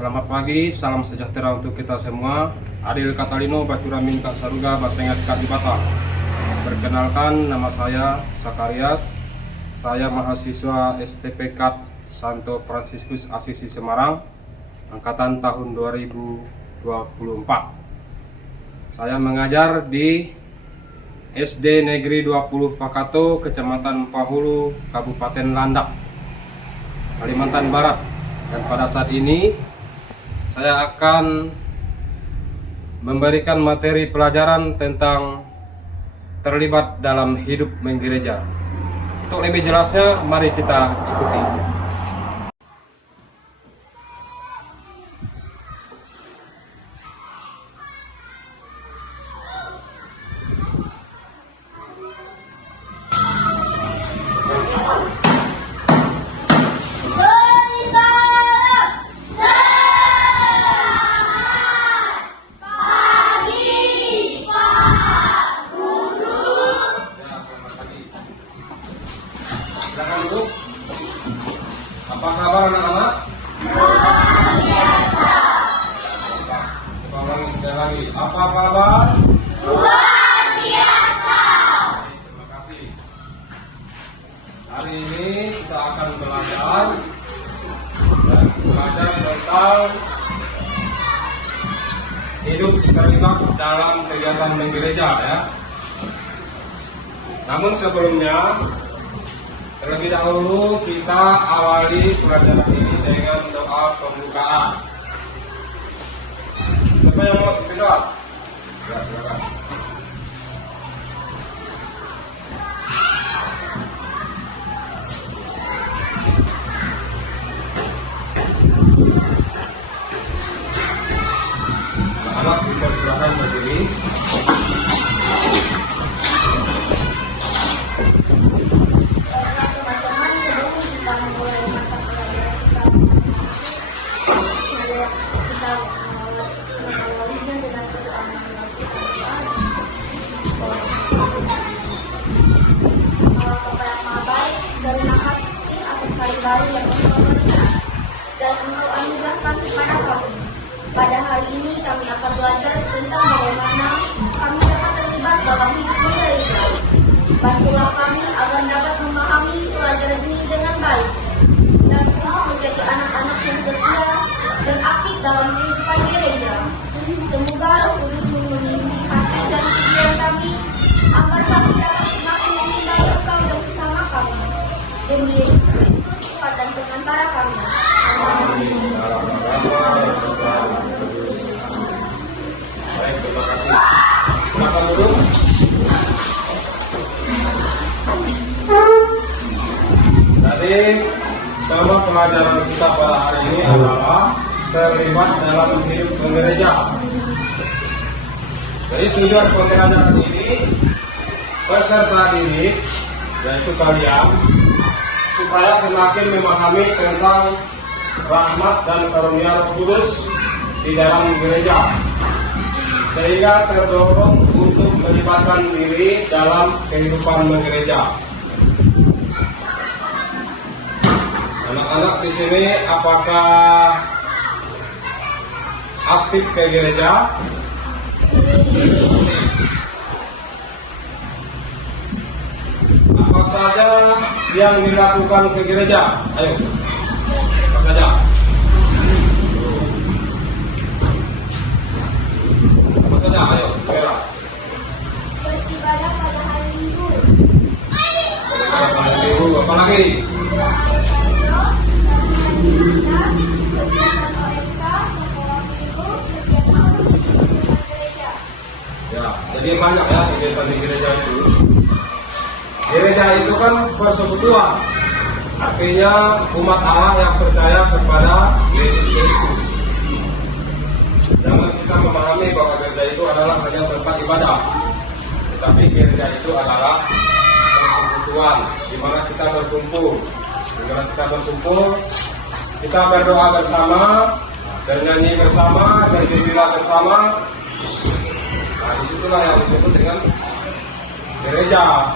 Selamat pagi, salam sejahtera untuk kita semua. Adil Katalino, Bacuramin Kak Saruga, Basengat Kak Dibata. Perkenalkan, nama saya Sakarias. Saya mahasiswa STPK Santo Fransiskus Asisi Semarang, angkatan tahun 2024. Saya mengajar di SD Negeri 20 Pakato, Kecamatan Pahulu, Kabupaten Landak, Kalimantan Barat. Dan pada saat ini saya akan memberikan materi pelajaran tentang terlibat dalam hidup menggereja. Untuk lebih jelasnya, mari kita ikuti. Silakan duduk. Apa kabar anak-anak? Luar biasa. Coba ulangi sekali lagi. Apa kabar? Luar biasa. Terima kasih. Hari ini kita akan belajar tentang hidup terlibat dalam kegiatan menggereja, ya. Namun sebelumnya, terlebih dahulu kita awali pelajaran ini dengan doa pembukaan. Siapa yang mau berdoa? Ya, silakan. Anak dipersilakan berdiri. Baru yang engkau berikan dan engkau anugerahkan kepada kami. Pada hari ini kami akan belajar tentang bagaimana kami dapat terlibat dalam hidup gereja. Bantulah kami agar dapat memahami pelajaran ini dengan baik dan untuk menjadi anak-anak yang setia dan aktif dalam kehidupan gereja. Semoga Roh Kudus membimbing hati dan pikiran kami agar kami dapat semakin mencintai Engkau dan sesama kami. Demi Yesus Kristus, dan pengantara kami. Amin. Baik, terima kasih. Silakan duduk. Jadi, tema pelajaran kita pada hari ini adalah terlibat dalam hidup gereja. Jadi tujuan pelajaran ini, peserta didik, yaitu kalian, supaya semakin memahami tentang rahmat dan karunia Roh Kudus di dalam gereja, sehingga terdorong untuk melibatkan diri dalam kehidupan gereja. Anak-anak di sini apakah aktif ke gereja? Apa saja yang dilakukan ke gereja? Ayo, apa saja? Apa saja? Ayo, Vera. Beribadah pada hari Minggu. Hari Minggu, apa lagi? Ya, jadi banyak ya kegiatan di gereja itu. Gereja itu kan persekutuan, artinya umat Allah yang percaya kepada Yesus Kristus. Jangan kita memahami bahwa gereja itu adalah hanya tempat ibadah, tetapi gereja itu adalah persekutuan, di mana kita berkumpul. Di mana kita berkumpul, kita berdoa bersama, bernyanyi bersama, bergembira bersama. Nah, disitulah yang disebut dengan gereja.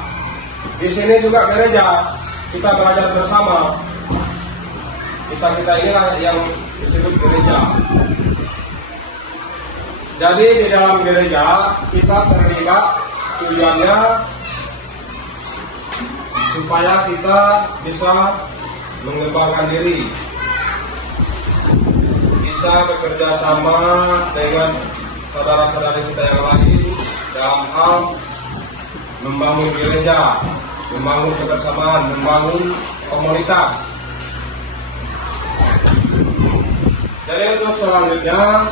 Di sini juga gereja, kita belajar bersama. kita inilah yang disebut gereja. Jadi di dalam gereja kita terlibat, tujuannya supaya kita bisa mengembangkan diri, bisa bekerja sama dengan saudara-saudara kita yang lain dalam hal membangun gereja, membangun kebersamaan, membangun komunitas. Jadi untuk selanjutnya,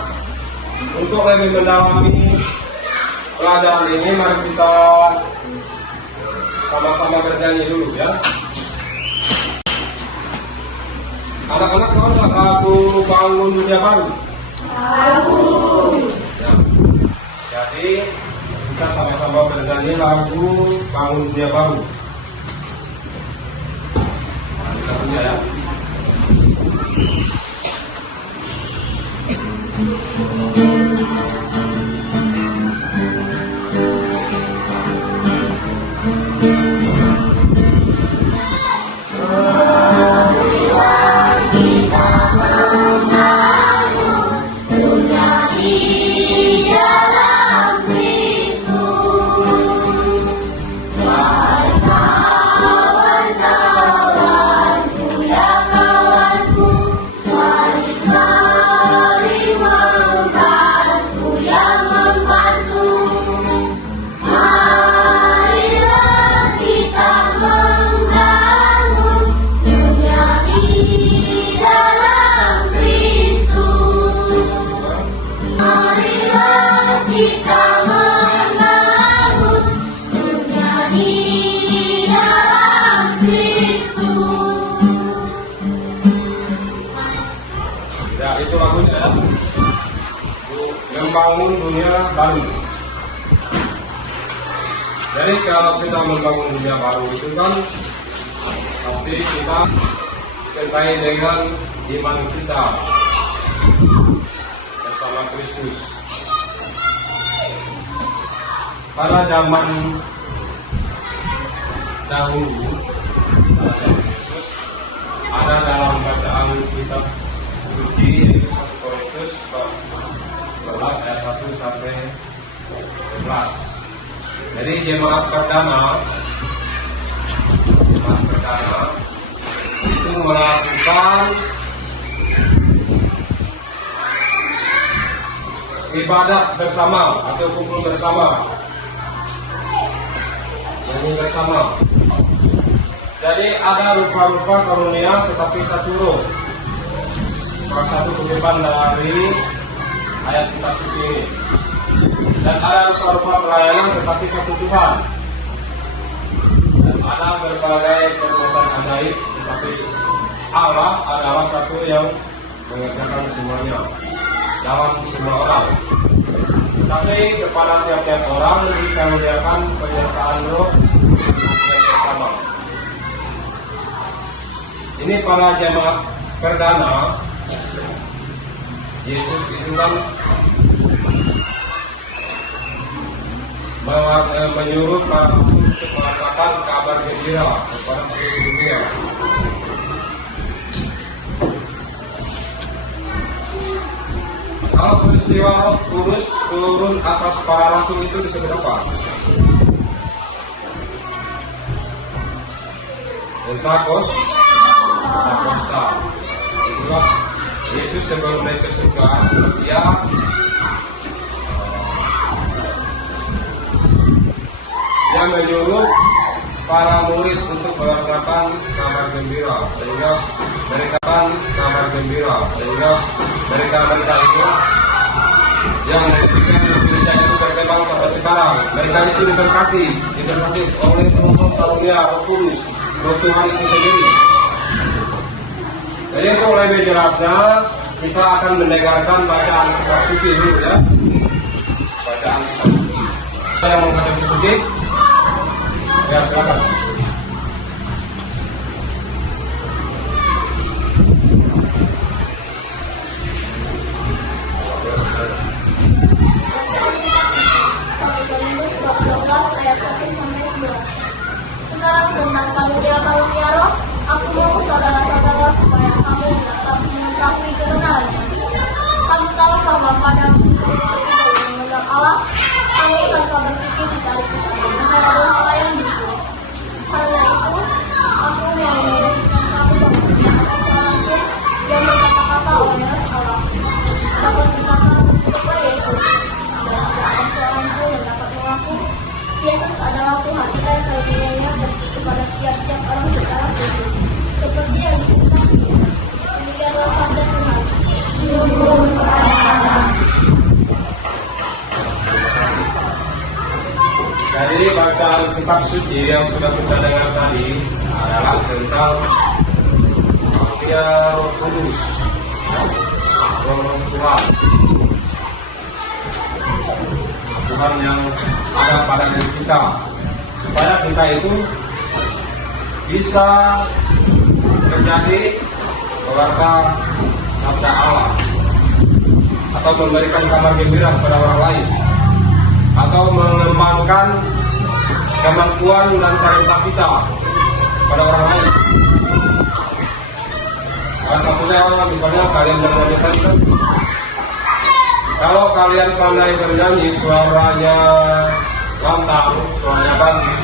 untuk lebih mendalami pelajaran ini, mari kita sama-sama bernyanyi dulu ya. Anak-anak tahu nggak lagu Bangun Dunia Baru? Tahu. Ya. Jadi kita sama-sama bernyanyi lagu Bangun Dunia Baru. Nah, kita punya ya. Ya, itu lagunya ya. Membangun dunia baru. Jadi kalau kita membangun dunia baru itu kan pasti kita sertai dengan iman kita bersama Kristus. Pada zaman dahulu, pada zaman Yesus, ada dalam bacaan kitab suci yaitu 1 Korintus 12 ayat 1 sampai 11. Jadi jemaat perdana itu melakukan ibadat bersama atau kumpul bersama, nyanyi bersama. Jadi ada rupa-rupa karunia tetapi satu roh. Salah satu kutipan dari ayat kitab suci ini. Dan ada rupa-rupa pelayanan tetapi satu Tuhan. Dan ada berbagai perbuatan ajaib tetapi Allah adalah satu yang mengerjakan semuanya dalam semua orang. Tapi kepada tiap-tiap orang dikaruniakan penyertaan roh yang bersama. Ini para jemaat perdana, Yesus itu kan menyuruh para rasul untuk mengatakan kabar gembira kepada seluruh dunia. Kalau peristiwa Roh Kudus turun atas para rasul itu disebut apa? Pentakosta. Itulah Yesus sebelum naik ke surga, dia menyuruh para murid untuk melaksanakan kabar gembira sehingga mereka itu yang memberikan Indonesia itu berkembang sampai sekarang. Mereka itu diberkati oleh penuntun karunia Roh Kudus, Roh Tuhan itu sendiri. Jadi untuk lebih jelasnya kita akan mendengarkan bacaan kitab suci dulu ya. Bacaan kitab suci. Saya mau baca kitab suci. Ya silakan. Sekarang tentang karunia Roh, aku mau saudara-saudara supaya kamu kitab suci yang sudah kita dengar tadi adalah tentang karunia Roh Kudus, Roh Tuhan, Tuhan yang ada pada diri kita, supaya kita itu bisa menjadi keluarga sabda Allah, atau memberikan kabar gembira kepada orang lain, atau mengembangkan kemampuan dan talenta kita pada orang lain. Salah satunya misalnya kalian bernyanyi kan, kalau kalian pandai bernyanyi, suaranya lantang, suaranya bagus,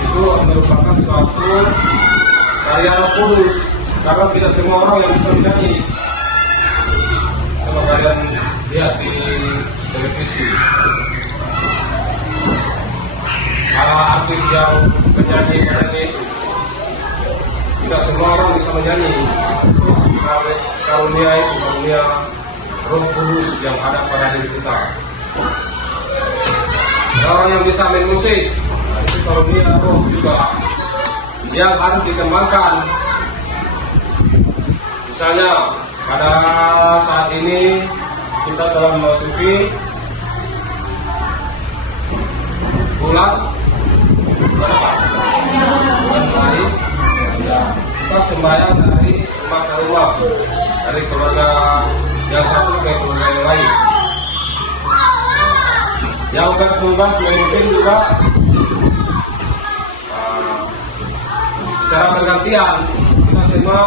itu merupakan suatu karya Roh Kudus, karena tidak semua orang yang bisa menyanyi. Coba kalian lihat di televisi, para artis yang menyanyi itu tidak semua orang bisa menyanyi. Karunia Roh Kudus yang ada pada diri kita. Ada orang yang bisa main musik, nah, itu karunia Roh juga yang harus dikembangkan. Misalnya pada saat ini kita telah memasuki bulan Mei. Kita sembahyang dari rumah ke rumah, dari keluarga yang satu ke keluarga yang lain. Yang bebas memimpin juga secara bergantian. Kita semua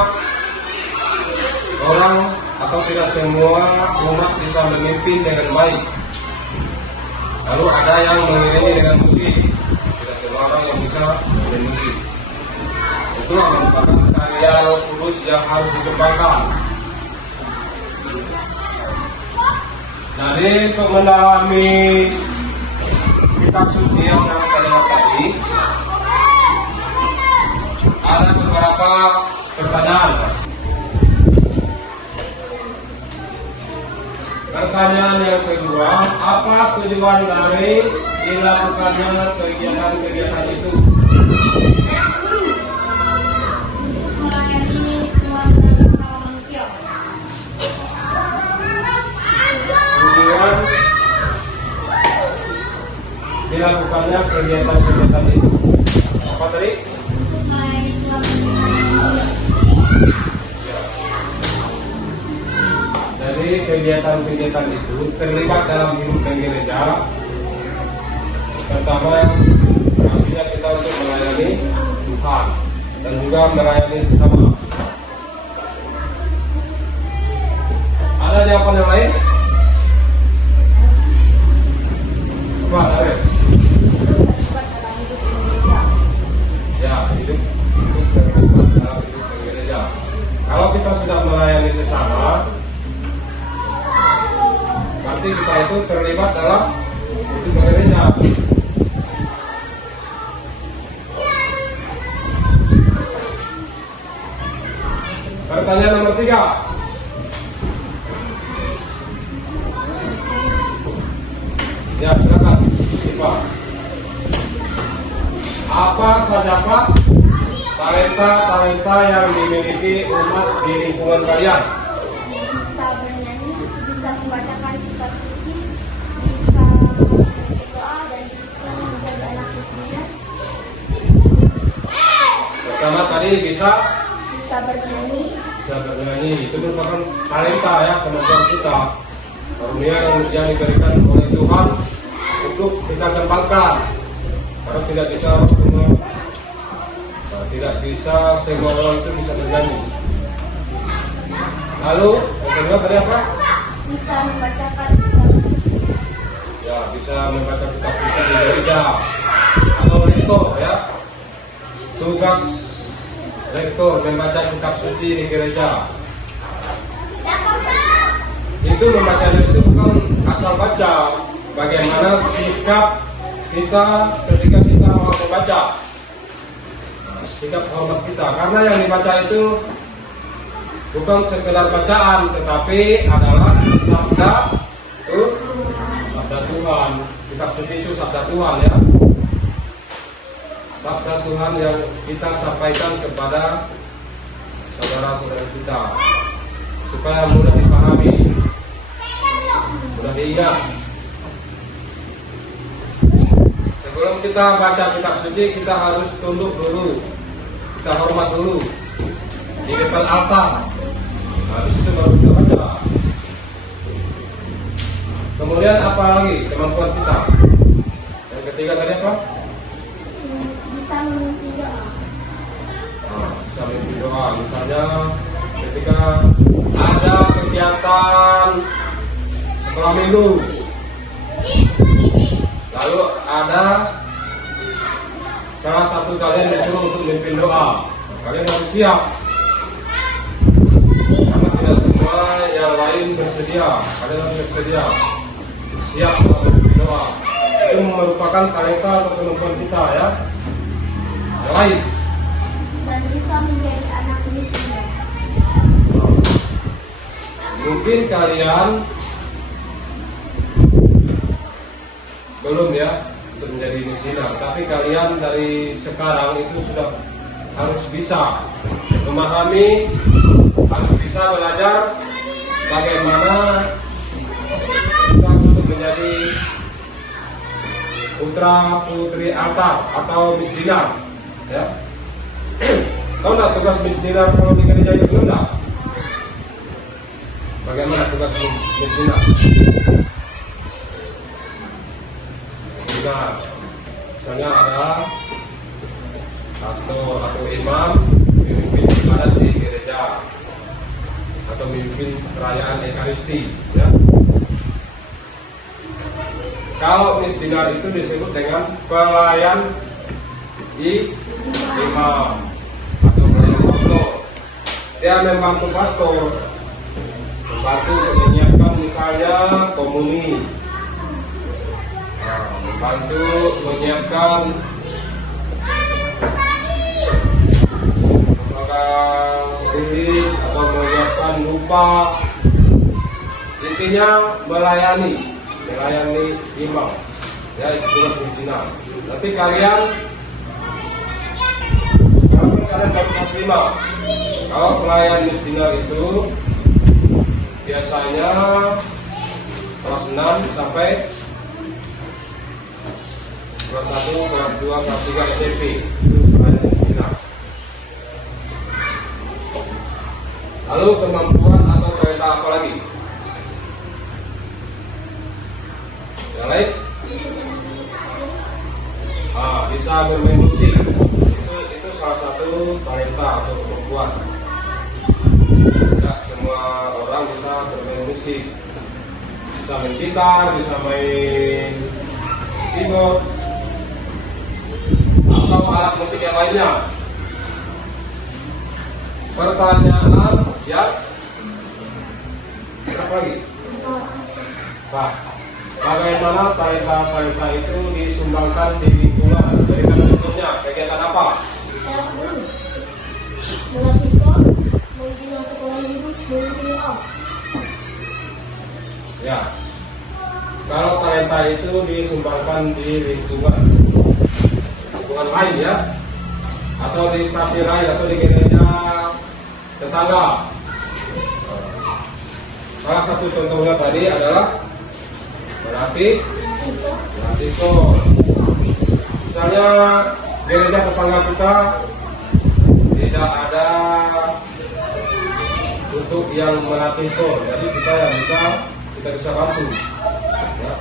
orang atau tidak semua umat bisa memimpin dengan baik. Lalu ada yang mengiringi dengan musik, tidak semua orang yang bisa main musik. Itulah merupakan karya Roh Kudus yang harus dikembangkan. Jadi untuk mendalami kitab suci yang kita dengar tadi, ada beberapa pertanyaan. Pertanyaan yang kedua, apa tujuan dari dilakukannya kegiatan-kegiatan itu? Melayani Tuhan dan sesama manusia. Tujuan dilakukannya kegiatan-kegiatan itu apa tadi? Melayani Tuhan dan sesama manusia. Jadi kegiatan-kegiatan itu terlibat dalam hidup gereja. Pertama, pastinya kita untuk melayani Tuhan dan juga melayani sesama. Ada jawaban yang lain? Apa? Ada? Ya, hidup terlibat dalam hidup gereja. Kalau kita sudah melayani sesama, berarti kita itu terlibat dalam hidup gereja. Pertanyaan nomor 3. Ya, silakan. Pak. Apa saja Pak talenta yang dimiliki umat di lingkungan kalian? Bisa bernyanyi, bisa membacakan kitab suci, bisa berdoa, dan bisa menjadi anak Kristus. Pertama tadi bisa bernyanyi, itu merupakan talenta ya, kemampuan kita, karunia yang diberikan oleh Tuhan untuk kita kembangkan. Karena tidak bisa semua orang itu bisa bernyanyi. Lalu yang kedua tadi apa? Bisa membacakan kitab suci. Ya, bisa membaca kitab suci di gereja atau rektor ya. Tugas rektor membaca kitab suci di gereja. Itu membacanya itu bukan asal baca, bagaimana sikap kita ketika kita mau membaca, sikap hormat kita, karena yang dibaca itu bukan sekedar bacaan, tetapi adalah sabda Tuhan. Kitab suci itu sabda Tuhan ya. sabda Tuhan yang kita sampaikan kepada saudara-saudara kita supaya mudah dipahami, mudah diingat. Sebelum kita baca kitab suci, kita harus tunduk dulu, kita hormat dulu di depan altar. Nah, di situ baru kita baca. Kemudian apa lagi kemampuan kita? Yang ketiga tadi apa? Bisa memimpin doa. Nah, bisa memimpin doa. Misalnya ketika ada kegiatan sekolah minggu, lalu ada salah satu kalian disuruh untuk memimpin doa, kalian harus siap. Karena tidak semua yang lain bersedia, kalian harus bersedia, siap untuk memimpin doa. Itu merupakan talenta atau kemampuan kita ya. Yang lain. Dan bisa menjadi anak miskin. Mungkin kalian belum ya untuk menjadi miskinah, tapi kalian dari sekarang itu sudah harus bisa memahami, harus bisa belajar bagaimana kita untuk menjadi putra putri altar atau miskinah ya. Tahu nggak tugas miskinah kalau di gereja itu enggak? Bagaimana tugas miskinah? Misalnya ada pastor atau imam memimpin ibadat di gereja atau memimpin perayaan Ekaristi ya. Kalau misdinar itu disebut dengan pelayan di imam atau pelayan pastor. Dia membantu pastor, membantu menyiapkan misalnya komuni, membantu menyiapkan rilis atau menyiapkan lupa. Intinya melayani imam ya, itu tugas misdinar. Nanti kalian dapat kelas 5. Kalau pelayan misdinar itu biasanya kelas 6 sampai kelas 1, kelas 2, kelas 3 SMP. Itu pelayan misdinar. Lalu kemampuan atau talenta apa lagi? Yang lain? Bisa bermain musik. Itu salah satu talenta atau kemampuan. Tidak semua orang bisa bermain musik. Bisa main gitar, bisa main keyboard, atau alat musik yang lainnya. Pertanyaan ya, berapa lagi? Pak, bagaimana talenta itu disumbangkan di lingkungan? Berikan contohnya, kegiatan apa? Saya dulu melatih kor, membina sekolah minggu, memimpin doa. Ya, kalau talenta itu disumbangkan di lingkungan lain ya, atau di stasiun lain atau di gereja tetangga. Salah satu contohnya tadi adalah melatih kor. Misalnya gereja tetangga kita tidak ada untuk yang melatih kor, jadi kita bisa bantu ya,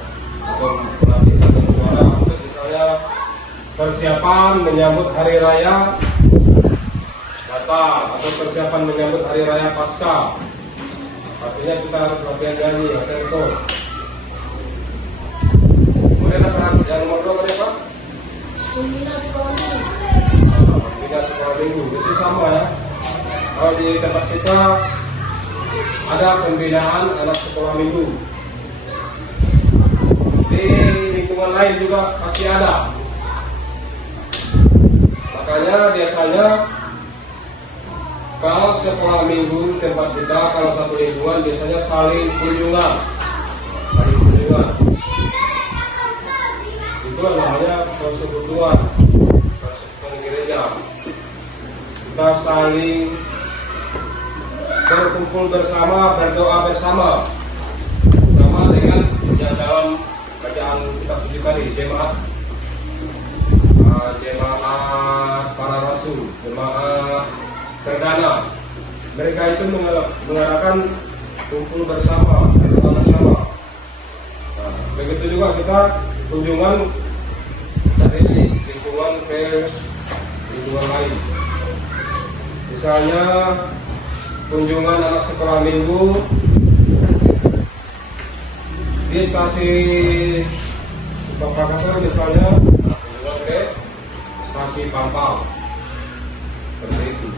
untuk melatih suara untuk misalnya persiapan menyambut hari raya Natal atau persiapan menyambut hari raya Paskah. Artinya kita harus latihan nyanyi, latihan kor. Kemudian yang nomor 2 tadi apa? Membina sekolah minggu. Membina sekolah minggu itu sama ya. Kalau di tempat kita ada pembinaan anak sekolah minggu. Di lingkungan lain juga pasti ada. Makanya biasanya kalau sekolah minggu tempat kita, kalau satu lingkungan biasanya saling kunjungan. Itu namanya persekutuan gereja. Kita saling berkumpul bersama, berdoa bersama, sama dengan yang dalam bacaan kita tujuh kali, jemaat para rasul, jemaat perdana. Mereka itu mengadakan kumpul bersama, berdoa bersama. Nah, begitu juga kita kunjungan dari lingkungan ke lingkungan lain. Misalnya kunjungan anak sekolah minggu di stasiun Pakator misalnya, kunjungan ke stasiun Pampang, seperti itu.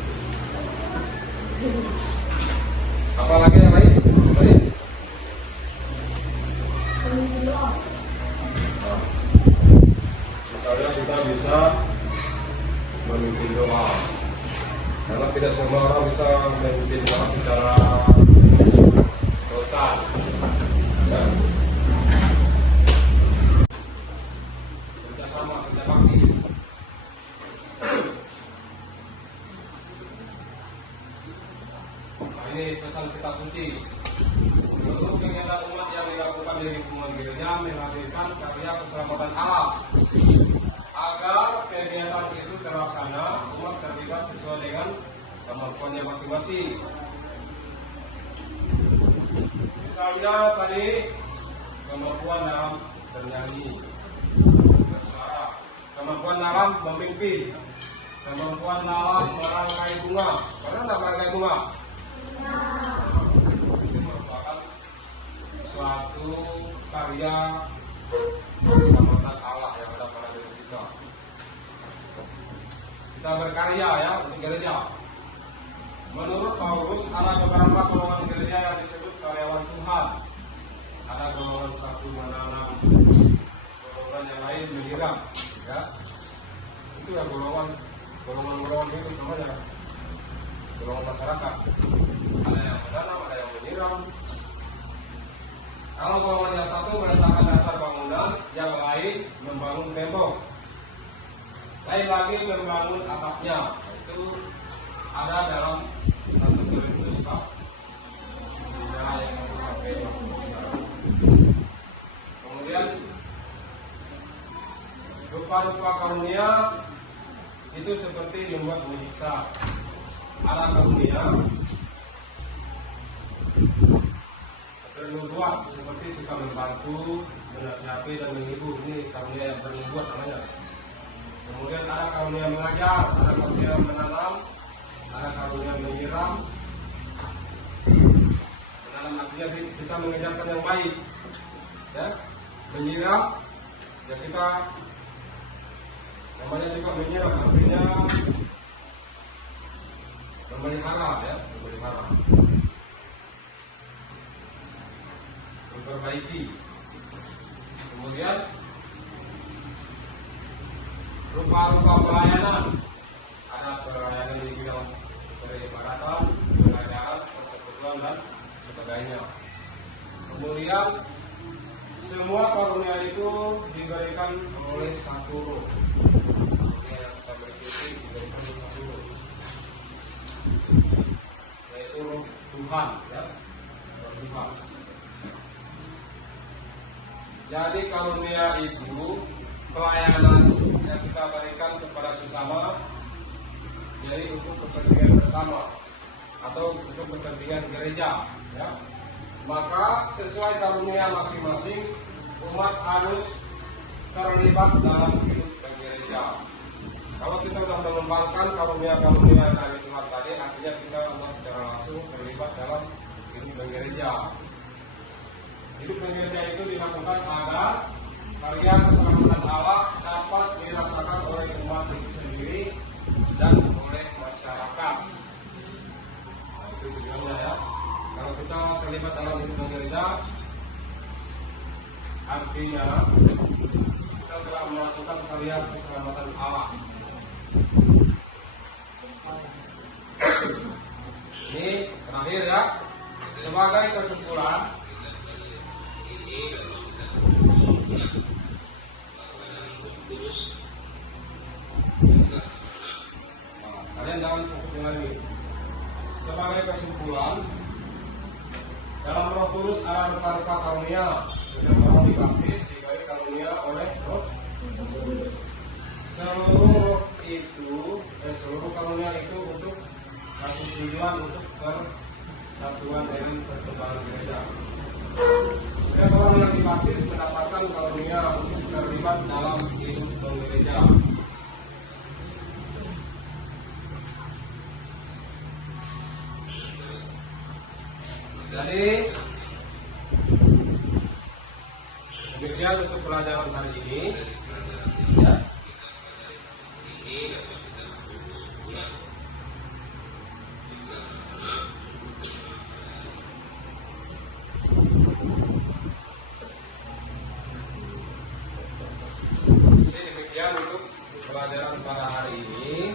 Apalagi yang lain? Nah, misalnya kita bisa memimpin doa, karena tidak semua orang bisa memimpin doa secara total. Ya. Kerjasama, kerja bakti. Nah, ini pesan kita suci. Seluruh kegiatan umat yang dilakukan di lingkungan gereja menghadirkan karya keselamatan alam. Agar kegiatan itu terlaksana, umat terlibat sesuai dengan kemampuannya masing-masing. Misalnya tadi kemampuan dalam bernyanyi, bersuara, kemampuan dalam memimpin, kemampuan dalam merangkai bunga. Pernah tidak merangkai bunga? Itu merupakan suatu karya keselamatan Allah yang ada pada diri kita. Kita berkarya ya untuk gereja. Menurut Paulus ada beberapa golongan gereja yang disebut karyawan Tuhan. Ada golongan satu menanam, golongan yang lain menyiram, ya. Itu ya golongan itu namanya golongan masyarakat. Ada yang menanam, ada yang menyiram. Kalau golongan yang satu meletakkan dasar bangunan, yang lain membangun tembok, lain lagi membangun atapnya. Itu ada dalam 1 Korintus 4 ayat 1 sampai 23. Kemudian rupa-rupa karunia itu seperti membuat menyiksa. Ada karunia bernubuat, seperti suka membantu, menasihati dan menghibur. Ini karunia yang bernubuat namanya. Kemudian ada karunia mengajar, ada karunia menanam, ada karunia menyiram. Menanam artinya kita mengejarkan yang baik, ya. Menyiram, ya kita namanya juga menyiram, artinya memelihara, ya, memelihara, memperbaiki. Kemudian rupa-rupa pelayanan, ada pelayanan di bidang peribadatan, pengajaran, persekutuan dan sebagainya. Kemudian semua karunia itu diberikan oleh satu roh. Yang kita berikuti diberikan oleh satu roh, yaitu roh Tuhan, ya, roh Tuhan. Jadi karunia itu pelayanan yang kita berikan kepada sesama, jadi untuk kepentingan bersama atau untuk kepentingan gereja, ya. Maka sesuai karunia masing-masing, umat harus terlibat dalam hidup gereja. Kalau kita sudah mengembangkan karunia-karunia dari Tuhan tadi, artinya kita secara langsung terlibat dalam hidup gereja. Hidup gereja itu dilakukan agar karya keselamatan Allah dapat dirasakan oleh umat itu sendiri dan oleh masyarakat. Nah, itu tujuannya, ya. Kalau kita terlibat dalam hidup gereja, artinya kita telah melakukan karya keselamatan Allah. Ini terakhir, ya. Sebagai kesimpulan, Kalian jangan fokus dengan ini. Sebagai kesimpulan, dalam Roh Kudus ada rupa-rupa karunia dengan orang dibaptis diberi karunia oleh Roh. Seluruh karunia itu untuk satu tujuan, untuk persatuan dari perkembangan gereja. Dan orang yang dibaptis mendapatkan karunia untuk terlibat dalam hidup gereja. Jadi demikian untuk pelajaran hari ini. Ya. Demikian untuk pelajaran pada hari ini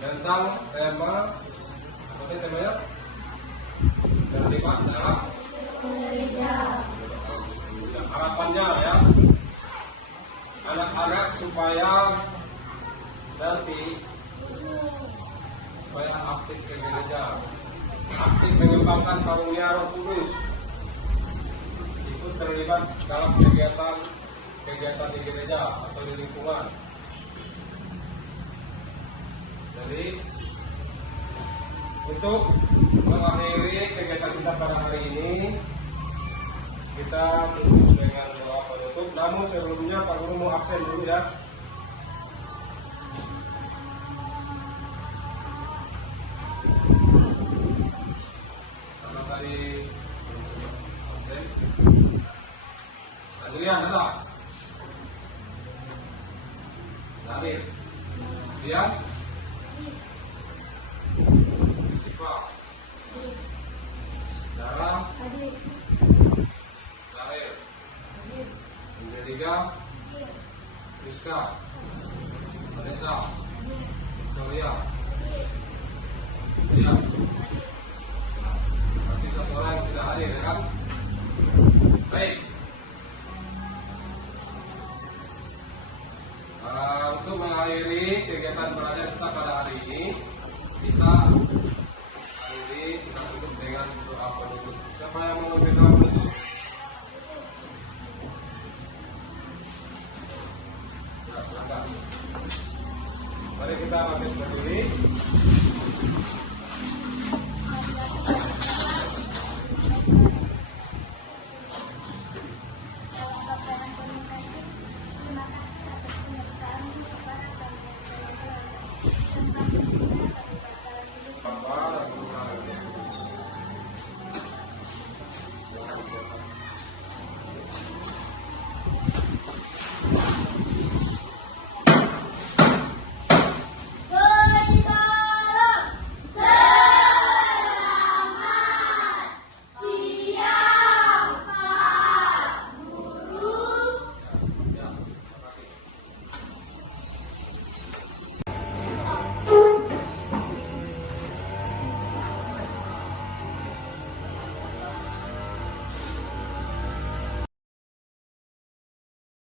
tentang tema apa temanya? Terlibat dalam gereja. Harapannya ya, anak-anak supaya nanti aktif ke gereja, aktif mengembangkan karunia Roh Kudus, ikut terlibat dalam kegiatan di gereja atau di lingkungan. Jadi untuk mengakhiri kegiatan kita pada hari ini, kita tutup dengan doa penutup. Namun sebelumnya Pak Guru mau absen dulu ya. Karena tadi absen. Adrian ada? Nadir. Adrian? Darah, Darel, yang ketiga, Rizka, Vanessa, Victoria, ya. Berarti satu orang yang tidak hadir, ya kan? Baik. Untuk mengakhiri kegiatan belajar kita pada hari ini, kita tutup dengan doa penutup. Siapa yang mau memberi doa penutup? Ya, silakan. Mari kita habis berdiri.